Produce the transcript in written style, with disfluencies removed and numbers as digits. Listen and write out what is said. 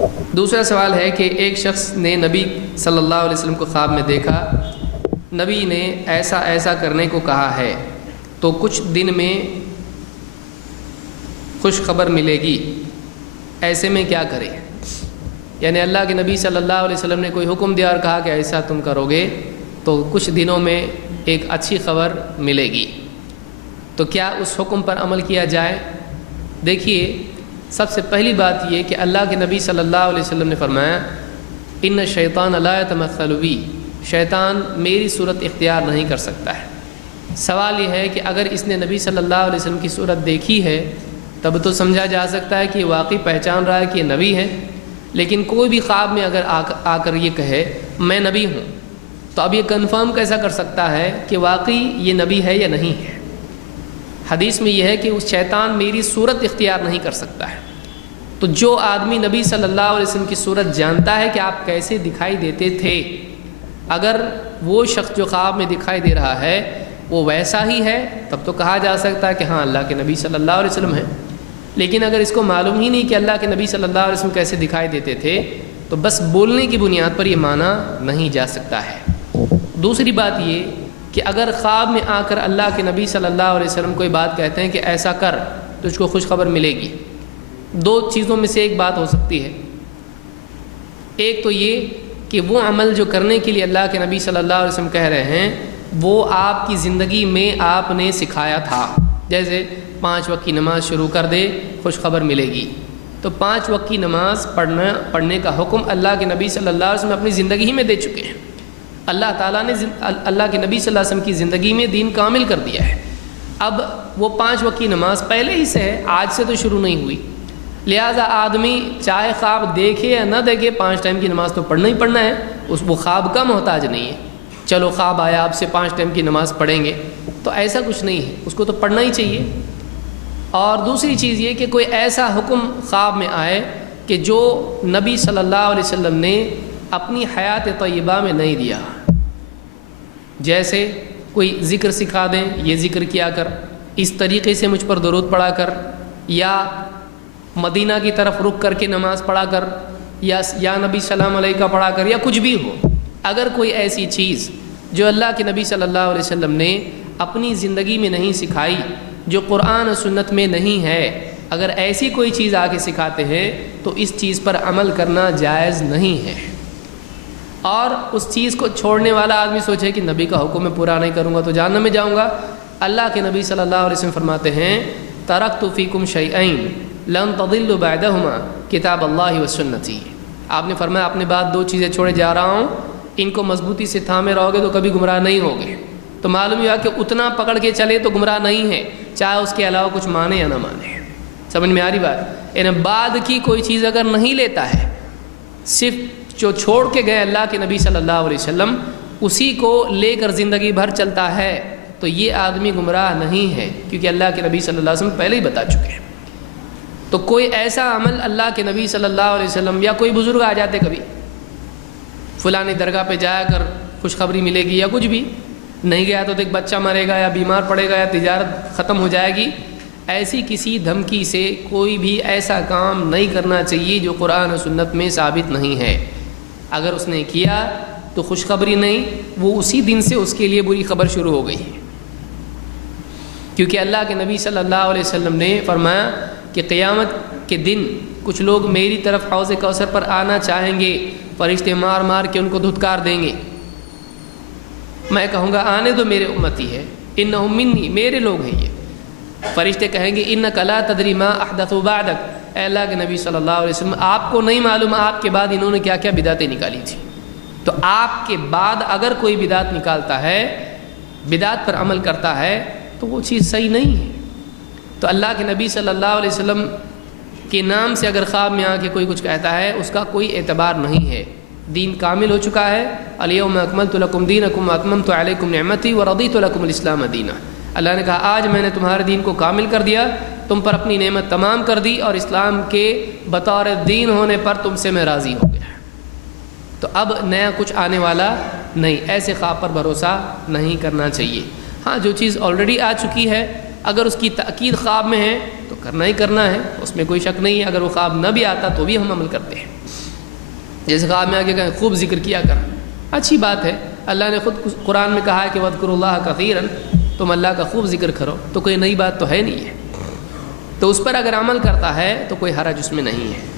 دوسرا سوال ہے کہ ایک شخص نے نبی صلی اللہ علیہ وسلم کو خواب میں دیکھا، نبی نے ایسا ایسا کرنے کو کہا ہے تو کچھ دن میں خوش خبر ملے گی، ایسے میں کیا کرے؟ یعنی اللہ کے نبی صلی اللہ علیہ وسلم نے کوئی حکم دیا اور کہا کہ ایسا تم کرو گے تو کچھ دنوں میں ایک اچھی خبر ملے گی، تو کیا اس حکم پر عمل کیا جائے؟ دیکھیے، سب سے پہلی بات یہ کہ اللہ کے نبی صلی اللہ علیہ وسلم نے فرمایا ان الشیطان لا یتمثل بی، شیطان میری صورت اختیار نہیں کر سکتا ہے۔ سوال یہ ہے کہ اگر اس نے نبی صلی اللہ علیہ وسلم کی صورت دیکھی ہے تب تو سمجھا جا سکتا ہے کہ واقعی پہچان رہا ہے کہ یہ نبی ہے، لیکن کوئی بھی خواب میں اگر آ کر یہ کہے میں نبی ہوں، تو اب یہ کنفرم کیسا کر سکتا ہے کہ واقعی یہ نبی ہے یا نہیں ہے؟ حدیث میں یہ ہے کہ اس شیطان میری صورت اختیار نہیں کر سکتا ہے۔ تو جو آدمی نبی صلی اللہ علیہ وسلم کی صورت جانتا ہے کہ آپ کیسے دکھائی دیتے تھے، اگر وہ شخص جو خواب میں دکھائی دے رہا ہے وہ ویسا ہی ہے تب تو کہا جا سکتا ہے کہ ہاں اللہ کے نبی صلی اللہ علیہ وسلم ہے۔ لیکن اگر اس کو معلوم ہی نہیں کہ اللہ کے نبی صلی اللہ علیہ وسلم کیسے دکھائی دیتے تھے تو بس بولنے کی بنیاد پر یہ مانا نہیں جا سکتا ہے۔ دوسری بات یہ کہ اگر خواب میں آ کر اللہ کے نبی صلی اللہ علیہ وسلم کوئی بات کہتے ہیں کہ ایسا کر تو اس کو خوشخبر ملے گی، دو چیزوں میں سے ایک بات ہو سکتی ہے۔ ایک تو یہ کہ وہ عمل جو کرنے کے لیے اللہ کے نبی صلی اللہ علیہ وسلم کہہ رہے ہیں وہ آپ کی زندگی میں آپ نے سکھایا تھا، جیسے 5 وقت کی نماز شروع کر دے خوشخبر ملے گی، تو 5 وقت کی نماز پڑھنے کا حکم اللہ کے نبی صلی اللہ علیہ وسلم اپنی زندگی ہی میں دے چکے ہیں۔ اللہ تعالیٰ نے اللہ کے نبی صلی اللہ علیہ وسلم کی زندگی میں دین کامل کر دیا ہے۔ اب وہ 5 وقت کی نماز پہلے ہی سے ہے، آج سے تو شروع نہیں ہوئی، لہٰذا آدمی چاہے خواب دیکھے یا نہ دیکھے 5 ٹائم کی نماز تو پڑھنا ہی پڑھنا ہے، وہ خواب کا محتاج نہیں ہے۔ چلو خواب آیا آپ سے 5 ٹائم کی نماز پڑھیں گے تو ایسا کچھ نہیں ہے، اس کو تو پڑھنا ہی چاہیے۔ اور دوسری چیز یہ کہ کوئی ایسا حکم خواب میں آئے کہ جو نبی صلی اللہ علیہ وسلم نے اپنی حیات طیبہ میں نہیں دیا، جیسے کوئی ذکر سکھا دیں، یہ ذکر کیا کر، اس طریقے سے مجھ پر درود پڑھا کر، یا مدینہ کی طرف رک کر کے نماز پڑھا کر، یا نبی سلام علیکہ پڑھا کر، یا کچھ بھی ہو، اگر کوئی ایسی چیز جو اللہ کے نبی صلی اللہ علیہ وسلم نے اپنی زندگی میں نہیں سکھائی، جو قرآن و سنت میں نہیں ہے، اگر ایسی کوئی چیز آ کے سکھاتے ہیں تو اس چیز پر عمل کرنا جائز نہیں ہے۔ اور اس چیز کو چھوڑنے والا آدمی سوچے کہ نبی کا حکم میں پورا نہیں کروں گا تو جہنم میں جاؤں گا، اللہ کے نبی صلی اللہ علیہ وسلم فرماتے ہیں ترکت فیکم شیئین لن تضلوا بعدہما کتاب اللہ و سنتی۔ آپ نے فرمایا اپنے بعد 2 چیزیں چھوڑے جا رہا ہوں، ان کو مضبوطی سے تھامے رہو گے تو کبھی گمراہ نہیں ہوگے۔ تو معلوم ہوا کہ اتنا پکڑ کے چلے تو گمراہ نہیں ہے، چاہے اس کے علاوہ کچھ مانے یا نہ مانے۔ سمجھ میں آ رہی بات؟ یعنی بعد کی کوئی چیز اگر نہیں لیتا ہے، صرف جو چھوڑ کے گئے اللہ کے نبی صلی اللہ علیہ وسلم اسی کو لے کر زندگی بھر چلتا ہے تو یہ آدمی گمراہ نہیں ہے، کیونکہ اللہ کے نبی صلی اللہ علیہ وسلم پہلے ہی بتا چکے ہیں۔ تو کوئی ایسا عمل اللہ کے نبی صلی اللہ علیہ وسلم یا کوئی بزرگ آ جاتے کبھی فلانی درگاہ پہ جایا کر خوشخبری ملے گی، یا کچھ بھی نہیں گیا تو ایک بچہ مرے گا یا بیمار پڑے گا یا تجارت ختم ہو جائے گی، ایسی کسی دھمکی سے کوئی بھی ایسا کام نہیں کرنا چاہیے جو قرآن و سنت میں ثابت نہیں ہے۔ اگر اس نے کیا تو خوشخبری نہیں، وہ اسی دن سے اس کے لیے بری خبر شروع ہو گئی ہے، کیونکہ اللہ کے نبی صلی اللہ علیہ وسلم نے فرمایا کہ قیامت کے دن کچھ لوگ میری طرف حوض کوثر پر آنا چاہیں گے، فرشتے مار مار کے ان کو دھتکار دیں گے، میں کہوں گا آنے دو میرے امتی ہے، انہم منی، میرے لوگ ہیں یہ۔ فرشتے کہیں گے انک لا تدری ما احدثوا بعدک، اے اللہ کے نبی صلی اللہ علیہ وسلم آپ کو نہیں معلوم آپ کے بعد انہوں نے کیا کیا بدعتیں نکالی تھی۔ تو آپ کے بعد اگر کوئی بدعت نکالتا ہے، بدعت پر عمل کرتا ہے تو وہ چیز صحیح نہیں ہے۔ تو اللہ کے نبی صلی اللہ علیہ وسلم کے نام سے اگر خواب میں آ کے کوئی کچھ کہتا ہے اس کا کوئی اعتبار نہیں ہے۔ دین کامل ہو چکا ہے، الیوم اکملت لکم دینکم واتممت علیکم نعمتی ورضیت لکم الاسلام دینا۔ اللہ نے کہا آج میں نے تمہارے دین کو کامل کر دیا، تم پر اپنی نعمت تمام کر دی، اور اسلام کے بطور دین ہونے پر تم سے میں راضی ہو گیا۔ تو اب نیا کچھ آنے والا نہیں، ایسے خواب پر بھروسہ نہیں کرنا چاہیے۔ ہاں جو چیز آلریڈی آ چکی ہے اگر اس کی تأکید خواب میں ہے تو کرنا ہی کرنا ہے، اس میں کوئی شک نہیں ہے۔ اگر وہ خواب نہ بھی آتا تو بھی ہم عمل کرتے ہیں۔ جیسے خواب میں آگے کہیں خوب ذکر کیا کر، اچھی بات ہے، اللہ نے خود قرآن میں کہا ہے کہ وَاذْكُرُوا اللَّهَ كَثِيرًا، تم اللہ کا خوب ذکر کرو، تو کوئی نئی بات تو ہے نہیں ہے، تو اس پر اگر عمل کرتا ہے تو کوئی حرج اس میں نہیں ہے۔